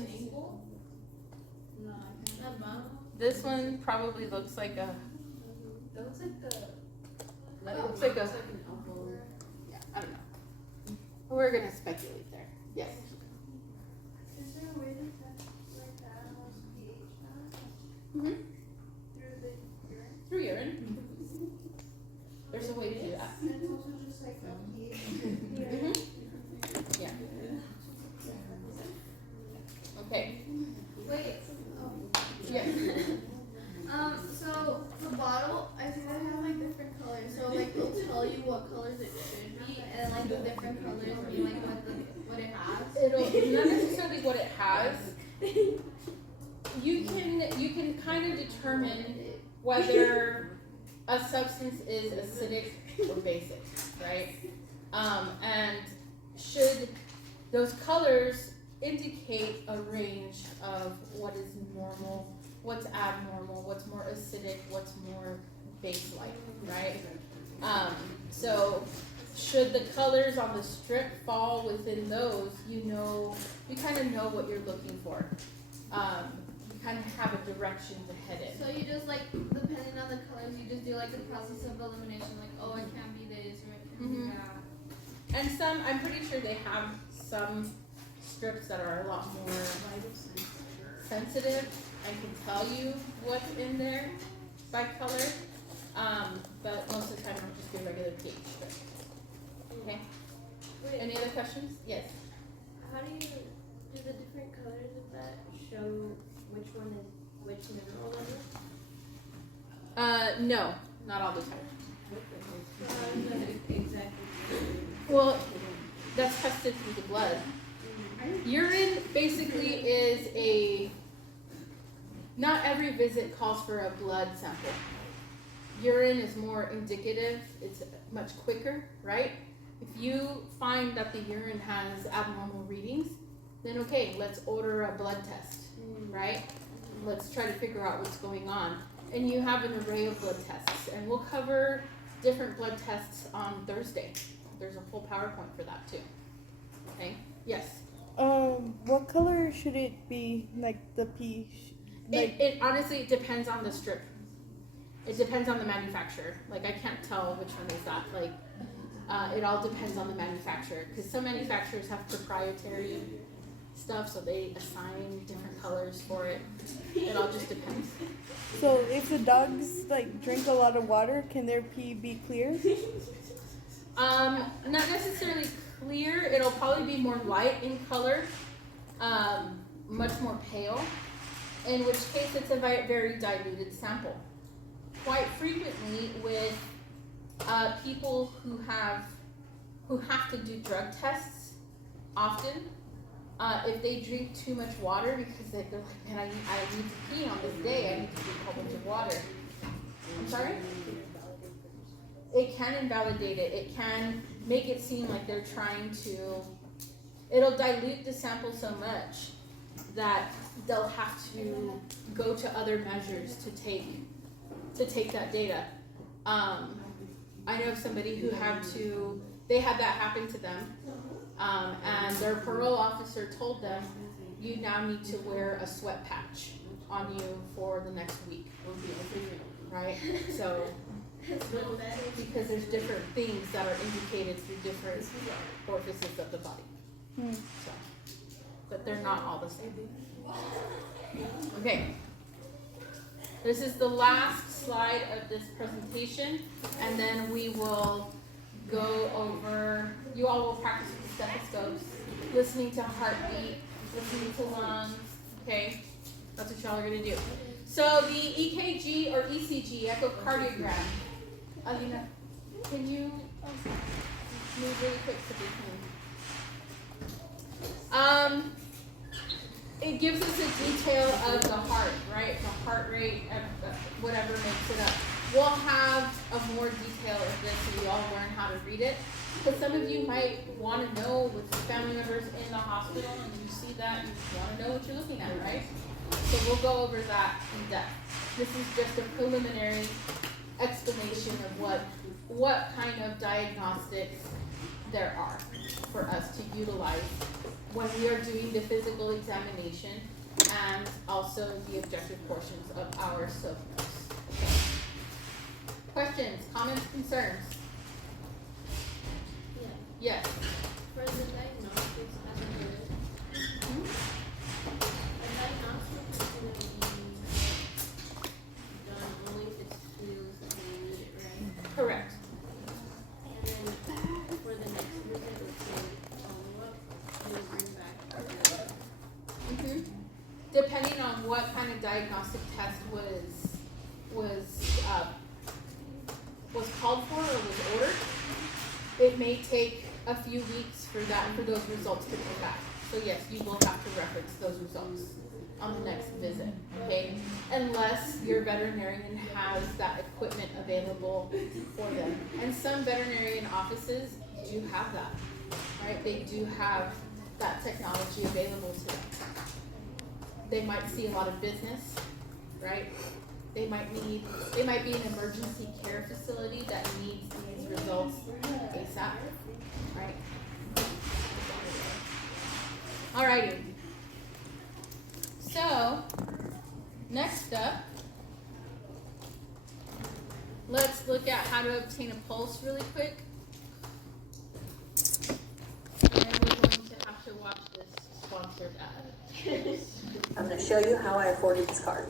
This one probably looks like a. That looks like the. It looks like a. an elbow. Yeah, I don't know. We're gonna speculate there. Yes. Is there a way to test like the animal's pH balance Mm-hmm. through the urine? Through urine. There's a way to do that. And it's also just like a pH. Mm-hmm. Yeah. Okay. Wait. Yes. So the bottle, I see that has like different colors. So like it'll tell you what colors it should be, and like the different colors be like what it has. It'll not necessarily what it has. You can kind of determine whether a substance is acidic or basic, right? And should those colors indicate a range of what is normal, what's abnormal, what's more acidic, what's more base-like, right? So should the colors on the strip fall within those, you kind of know what you're looking for. You kind of have a direction to head in. So you just like, depending on the colors, you just do like the process of elimination, like, oh, it can't be this or it can't be that. And some, I'm pretty sure they have some strips that are a lot more sensitive and can tell you what's in there by color. But most of the time I'll just do regular pH strip. Okay. Wait, Any other questions? Yes. How do the different colors of that show which one is which mineral that is? No, not all the time. So how does that exactly? Well, that's tested through the blood. Urine basically is not every visit calls for a blood sample. Urine is more indicative, it's much quicker, right? If you find that the urine has abnormal readings, then okay, let's order a blood test, right? Let's try to figure out what's going on. And you have an array of blood tests, and we'll cover different blood tests on Thursday. There's a whole PowerPoint for that too. Okay? Yes? What color should it be? Like the pH? It honestly depends on the strip. It depends on the manufacturer. Like I can't tell which one is that. Like It all depends on the manufacturer, because some manufacturers have proprietary stuff, so they assign different colors for it. It all just depends. So if the dogs like drink a lot of water, can their pee be clear? Not necessarily clear. It'll probably be more light in color, much more pale, in which case it's a very diluted sample. Quite frequently with people who have to do drug tests often, if they drink too much water because they're like, man, I need to pee on this day, I need to drink a whole bunch of water. I'm sorry? It can invalidate it. It can make it seem like they're trying to, it'll dilute the sample so much that they'll have to go to other measures to take that data. I know of somebody who they had that happen to them, and their parole officer told them, you now need to wear a sweat patch on you for the next week, right? So, because there's different things that are indicated through different orifices of the body. So, but they're not all the same. Okay. This is the last slide of this presentation, and then we will go over, you all will practice with the stethoscopes, listening to heartbeat, listening to lungs, okay? That's what y'all are gonna do. So the EKG or ECG, echocardiogram. Alina, can you move really quick so we can? It gives us a detail of the heart, right? The heart rate, whatever makes it up. We'll have a more detail of this so we all learn how to read it. Because some of you might want to know with your family members in the hospital, and you see that, you want to know what you're looking at, right? So we'll go over that in depth. This is just a preliminary explanation of what kind of diagnostics there are for us to utilize when we are doing the physical examination and also the objective portions of our SOAP. Questions, comments, concerns? Yeah. Yes. For the diagnostics, as a whole, a diagnostic is going to be done only if it feels that they need it, right? Correct. And then for the next visit, let's say follow-up, you'll bring back Depending on what kind of diagnostic test was called for or was ordered, it may take a few weeks for those results to come back. So yes, you will have to reference those results on the next visit, okay? Unless your veterinarian has that equipment available for them. And some veterinarian offices do have that, right? They do have that technology available to them. They might see a lot of business, right? They might be an emergency care facility that needs these results ASAP, right? Alrighty. So, next up, let's look at how to obtain a pulse really quick. And we're going to have to watch this sponsored ad. I'm going to show you how I afforded this card.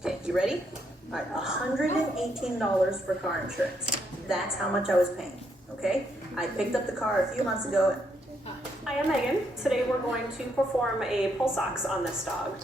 Okay, you ready? All right, $118 for car insurance. That's how much I was paying, okay? I picked up the car a few months ago. Hi, I'm Megan. Today we're going to perform a pulse ox on this dog.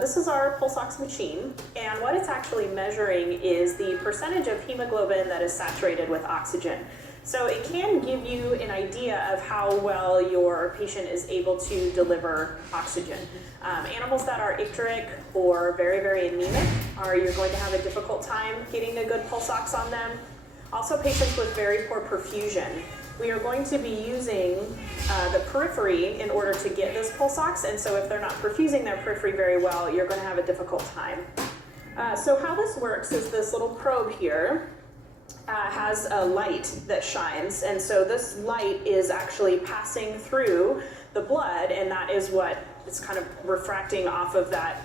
This is our pulse ox machine, and what it's actually measuring is the percentage of hemoglobin that is saturated with oxygen. So it can give you an idea of how well your patient is able to deliver oxygen. Animals that are icteric or very anemic you're going to have a difficult time getting a good pulse ox on them. Also patients with very poor perfusion. We are going to be using the periphery in order to get this pulse ox, and so if they're not perfusing their periphery very well, you're going to have a difficult time. So how this works is this little probe here has a light that shines, and so this light is actually passing through the blood, and that is what is kind of refracting off of that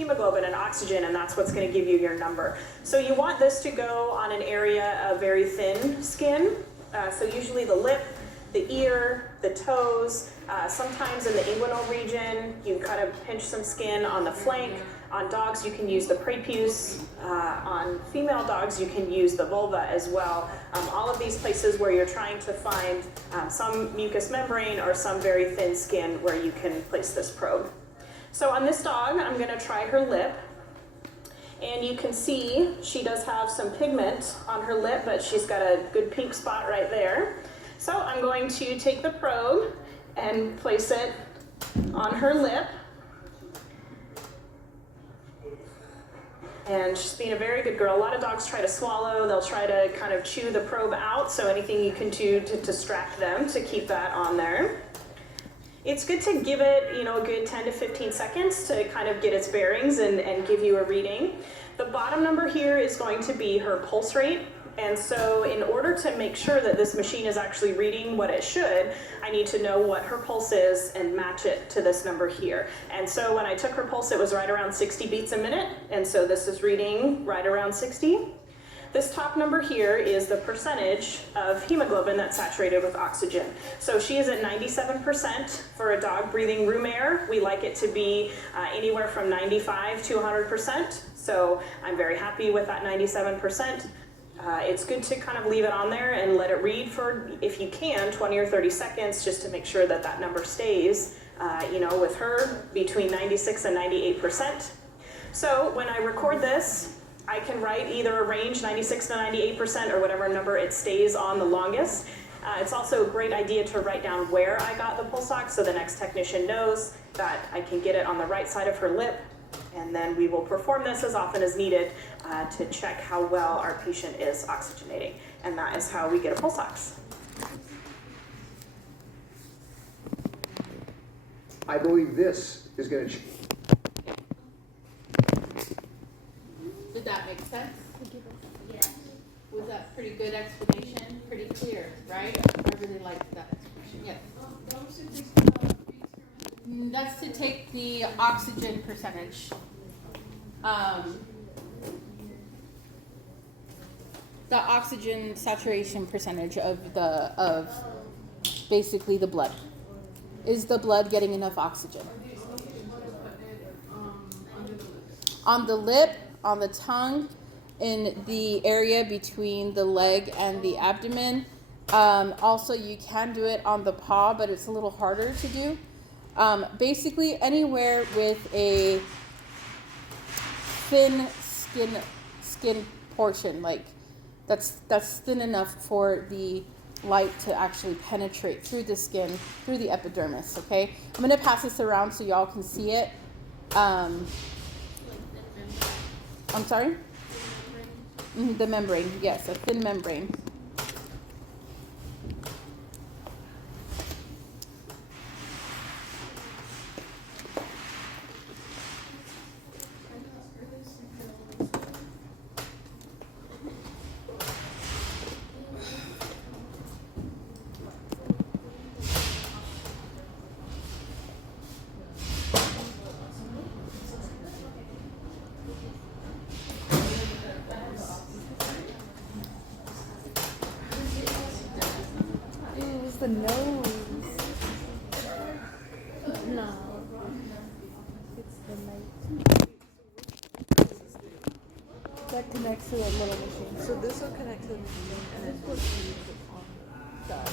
hemoglobin and oxygen, and that's what's going to give you your number. So you want this to go on an area of very thin skin. So usually the lip, the ear, the toes, sometimes in the inguinal region, you kind of pinch some skin on the flank. On dogs, you can use the prepuce. On female dogs, you can use the vulva as well. All of these places where you're trying to find some mucous membrane or some very thin skin where you can place this probe. So on this dog, I'm going to try her lip. And you can see she does have some pigment on her lip, but she's got a good pink spot right there. So I'm going to take the probe and place it on her lip. And she's being a very good girl. A lot of dogs try to swallow. They'll try to kind of chew the probe out, so anything you can do to distract them to keep that on there. It's good to give it, a good 10 to 15 seconds to kind of get its bearings and give you a reading. The bottom number here is going to be her pulse rate. And so in order to make sure that this machine is actually reading what it should, I need to know what her pulse is and match it to this number here. And so when I took her pulse, it was right around 60 beats a minute. And so this is reading right around 60. This top number here is the percentage of hemoglobin that's saturated with oxygen. So she is at 97% for a dog breathing room air. We like it to be anywhere from 95 to 100%. So I'm very happy with that 97%. It's good to kind of leave it on there and let it read for, if you can, 20 or 30 seconds just to make sure that that number stays, with her between 96 and 98%. So when I record this, I can write either a range, 96 to 98%, or whatever number it stays on the longest. It's also a great idea to write down where I got the pulse ox so the next technician knows that I can get it on the right side of her lip. And then we will perform this as often as needed to check how well our patient is oxygenating. And that is how we get a pulse ox. I believe this is going to... Did that make sense? Yeah. Was that pretty good explanation? Pretty clear, right? I really liked that explanation. Yes. That's to take the oxygen percentage. The oxygen saturation percentage of basically the blood. Is the blood getting enough oxygen? On the lip, on the tongue, in the area between the leg and the abdomen. Also, you can do it on the paw, but it's a little harder to do. Basically, anywhere with a thin skin portion, like that's thin enough for the light to actually penetrate through the skin, through the epidermis. Okay, I'm gonna pass this around so y'all can see it. I'm sorry? The membrane, yes, a thin membrane. The nose. No. It's the light. That connects to a little machine. So this will connect to the machine and then what you put on that.